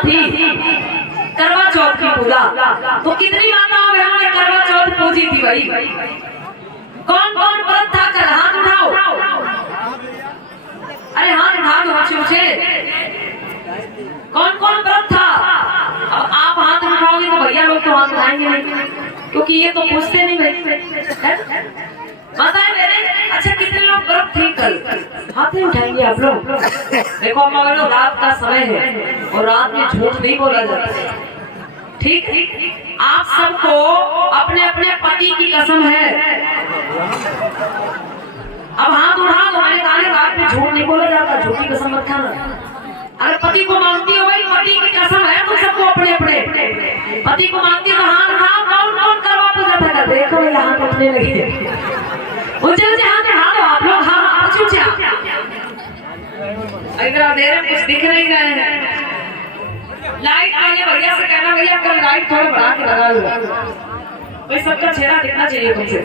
थी करवा चौथ की पूजा, तो कितनी माताओं बहनों ने करवा चौथ पूजी थी भाई? कौन कौन व्रत था? कर हाथ उठाओ, अरे हाथ उठा दो ऊंचे ऊंचे। कौन कौन व्रत था? अब आप हाथ उठाओगे तो भैया लोग तो हाथ उठाएंगे नहीं, क्योंकि ये तो पूछते नहीं भाई। बताए मेरे, अच्छा कितने लोग व्रत थे कल? हाथ नहीं उठाएंगे आप लोग? देखो मगर रात का समय है और रात में झूठ नहीं बोला जाता, ठीक है? आप सबको अपने अपने पति की कसम है, अब हाथ उठा दो। मैंने कहा रात में झूठ नहीं बोला जाता, झूठी कसम मत खाना। अगर पति को मानती हो भाई, पति की कसम है, तो सबको अपने अपने पति को मानती हो तो हाथ उठाओ। कौन कौन करवा पूजा था? देखो यहाँ उठने लगे, ऊंचे ऊंचे हाथ उठा दो आप लोग। हाँ ऊंचे ऊंचे इधर देर कुछ दिख नहीं रहे हैं। लाइट वाले भैया से कहना भैया कल लाइट थोड़ा बढ़ा के लगा लो, भाई सबका चेहरा दिखना चाहिए तुमसे।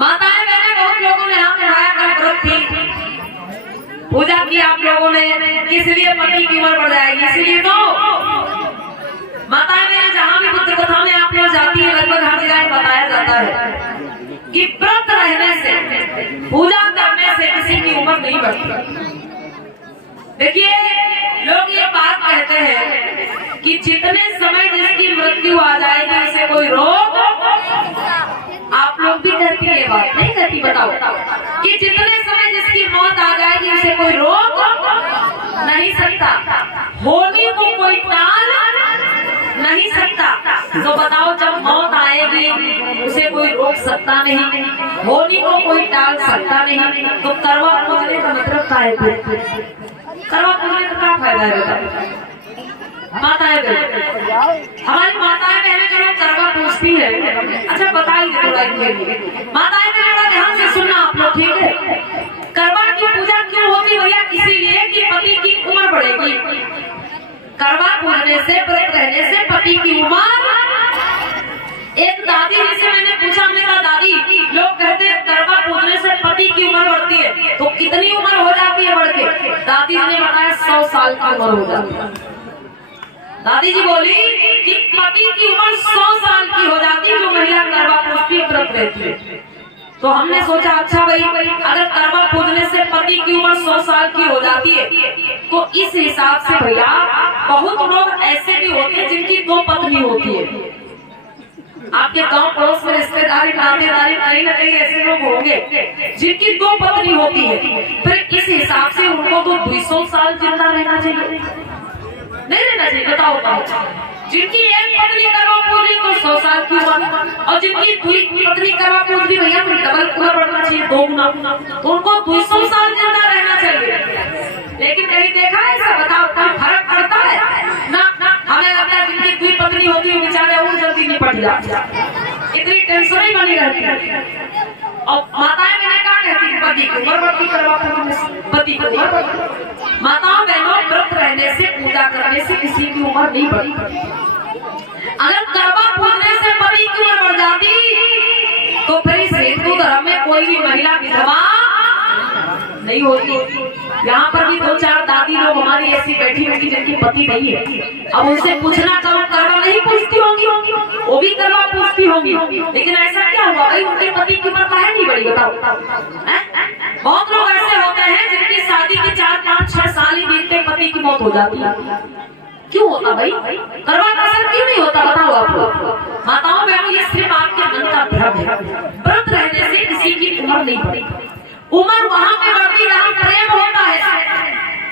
माताएं बहनें बहुत लोगों ने हाथ उठाया, कल व्रत थी, पूजा की आप लोगों ने, किस लिए? पति की उम्र बढ़ जाएगी इसलिए। तो माताएं बहनें जहाँ भी पुत्र कथा में आप लोग जाती है, लगभग हर जगह बताया जाता है कि व्रत रहने से, पूजा करने से किसी की उम्र नहीं बढ़ती। देखिए लोग ये बात कहते हैं कि जितने समय जिसकी मृत्यु आ जाएगी उसे कोई रोग, आप लोग भी कहती है ये बात? नहीं कहती? बताओ कि जितने समय जिसकी मौत आ जाएगी उसे कोई रोक नहीं सकता, होने को कोई टाल नहीं सकता। तो बताओ जब मौत आएगी उसे कोई रोक सकता नहीं, होने को कोई टाल सकता नहीं, तो करवा पूजने का मतलब क्या है? करवा पूजने का क्या फायदा है? माताएं बहनें, हमारी माताएं बहनें जो लोग करवा पूछती है, अच्छा बताइए थोड़ा माताएं बहनें ध्यान से सुनना आप लोग, ठीक है? करवा की पूजा क्यों होती भैया? इसीलिए कि पति की उम्र बढ़ेगी। करवा पूजने से, व्रत रहने से पति की उम्र। एक दादी जी से मैंने पूछा, हमने कहा दादी लोग कहते हैं करवा पूजने से पति की उम्र बढ़ती है, तो कितनी उम्र हो जाती है बढ़ के? दादी जी ने बताया 100 साल की उम्र हो जाती है। दादी जी बोली कि पति की उम्र 100 साल की हो जाती है जो महिला करवा पूजती व्रत रहती है। तो हमने सोचा अच्छा भाई अगर करवा पूजने से पति की उम्र 100 साल की हो जाती है, तो इस हिसाब से भैया बहुत लोग ऐसे भी होते हैं जिनकी 2 पत्नी होती है। आपके गांव पड़ोस में रिश्तेदारी नातेदारी कहीं न कहीं ऐसे लोग होंगे जिनकी 2 पत्नी होती है, फिर इस हिसाब से उनको तो 200 साल जिंदा रहना चाहिए, नहीं रहना चाहिए? बताओ जिनकी एक पत्नी करवा पूजी तो 100 साल की उम्र, और जिनकी 2 पत्नी करवा पूजी भैया तो डबल उम्र बढ़ना चाहिए, 2 गुना, तो उनको 200 साल जिंदा रहना चाहिए। लेकिन कहीं देखा है ऐसा? बताओ कोई फर्क पड़ता है? ना हमें लगता है जिनकी 2 पत्नी होती है बेचारे और जल्दी निपट जाते, इतनी टेंशन ही बनी रहती है। और माताएं बहनें क्या कहती है? पति की उम्र बढ़ती करवा पूजने से, पति की उम्र बढ़ती। माताओं बहनों व्रत रहने से, पूजा करने से किसी की उम्र नहीं बढ़ती। अगर करवा पूजने से पति की उम्र बढ़ जाती तो फिर इस हिंदू धर्म में कोई भी महिला विधवा नहीं होती। यहाँ पर भी 2-4 दादी लोग हमारी ऐसी बैठी होंगी जिनकी पति नहीं है, अब उनसे पूछना कब करवा नहीं पूछती होंगी, वो भी करवा पूछती होंगी, लेकिन ऐसा क्या हुआ भाई उनके पति की उम्र काहे नहीं बढ़ी? बताओ। बहुत लोग ऐसे होते हैं जिनकी शादी के 4-5-6 साल ही बीतते पति की मौत हो जाती है। क्यों होता भाई? करवा का असर क्यों नहीं होता? बताओ आप लोग। माताओं बहनों ये सिर्फ आपके मन का भ्रम है। व्रत रहने से किसी की उम्र नहीं बढ़ती। उम्र वहाँ पे बढ़ती जहाँ प्रेम होता है,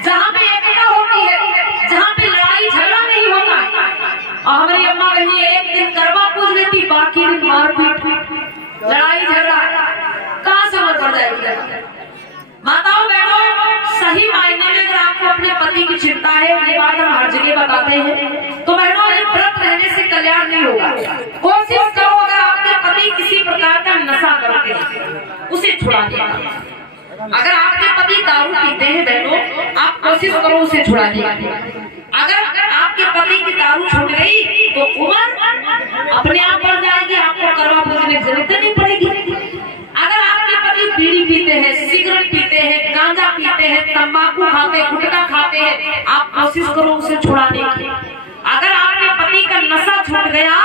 जहाँ पे एकता होती है, जहाँ पे लड़ाई झगड़ा नहीं होता है। और हमारी अम्मा बहनी एक दिन करवा पूज लेती, बाकी दिन मारपीट, लड़ाई झगड़ा, कहाँ से उम्र बढ़ जाएगी? माताओं बहनों सही मायने में अगर आपको अपने पति की चिंता है, ये बात हम हर जगह बताते हैं, तो बहनों ये व्रत रहने से कल्याण नहीं होगा। कोशिश करो अगर आपके पति किसी प्रकार का नशा करते हैं उसे छुड़ाने का। अगर आपके पति दारू पीते हैं बहनों, आप कोशिश करो उसे छुड़ाने की। अगर आपके पति की दारू छूट गई तो उम्र अपने आप बढ़ जाएगी, आपको करवा पूजने की जरूरत नहीं पड़ेगी। अगर आपके पति बीड़ी पीते हैं, सिगरेट पीते हैं, गांजा पीते खाते हैं, तंबाकू खाते हैं, गुटखा खाते हैं, आप कोशिश करो उसे छुड़ाने की। अगर आपके पति का नशा छूट गया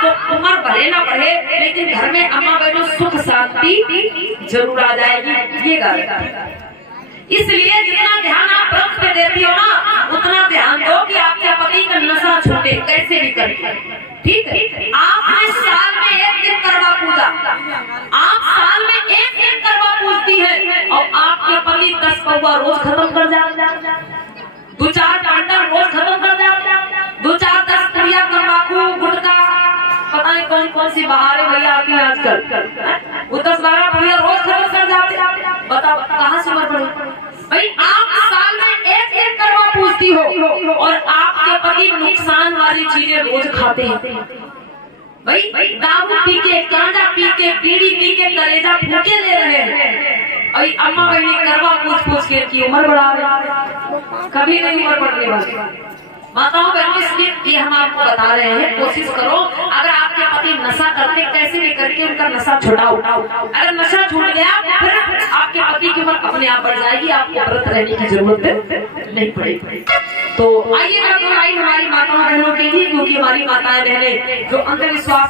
तो उम्र बढ़े ना बढ़े, लेकिन घर में अम्मा बहनों सुख शांति जरूर आ जाएगी। ये गारंटी। इसलिए जितना ध्यान आप व्रत पे देती हो ना, उतना ध्यान दो कि आपके पति का नशा छूटे, कैसे भी करके। ठीक है, आपने साल में एक दिन करवा पूजा, आप साल में एक दिन करवा पूजती है और आपके पति 10 पौवा रोज खत्म कर जाते, 2-4 बंडल रोज खत्म कर जाते, 2-4-10 पुड़िया तंबाकू गुटखा, पता नहीं कौन कौन सी बहारें भैया आती है आजकल, वो 10-12 पुड़िया रोज खत्म कर जाते। बताओ कहाँ से उम्र बढ़ी भाई? आप साल में एक दिन करवा पूजती हो और आपके पति नुकसान वाली चीजें रोज खाते हैं। भाई दारू पी के, गांजा पी के, बीड़ी पी के कलेजा फूके ले रहे हैं। अभी अम्मा बहनी करवा पूछ के की उम्र बढ़ा रहे, कभी नहीं उम्र बढ़ने वाली। माताओं बहनों, इसलिए ये हम आपको बता रहे हैं, कोशिश करो अगर आपके पति नशा करते कैसे भी करके उनका नशा छुड़ाओ। अगर नशा छूट गया फिर आपके पति की उम्र अपने आप बढ़ जाएगी, आपको व्रत रहने की जरूरत नहीं पड़ेगी। तो आइए हमारी माताओं बहनों के लिए, क्योंकि हमारी माताएं बहनें जो अंधविश्वास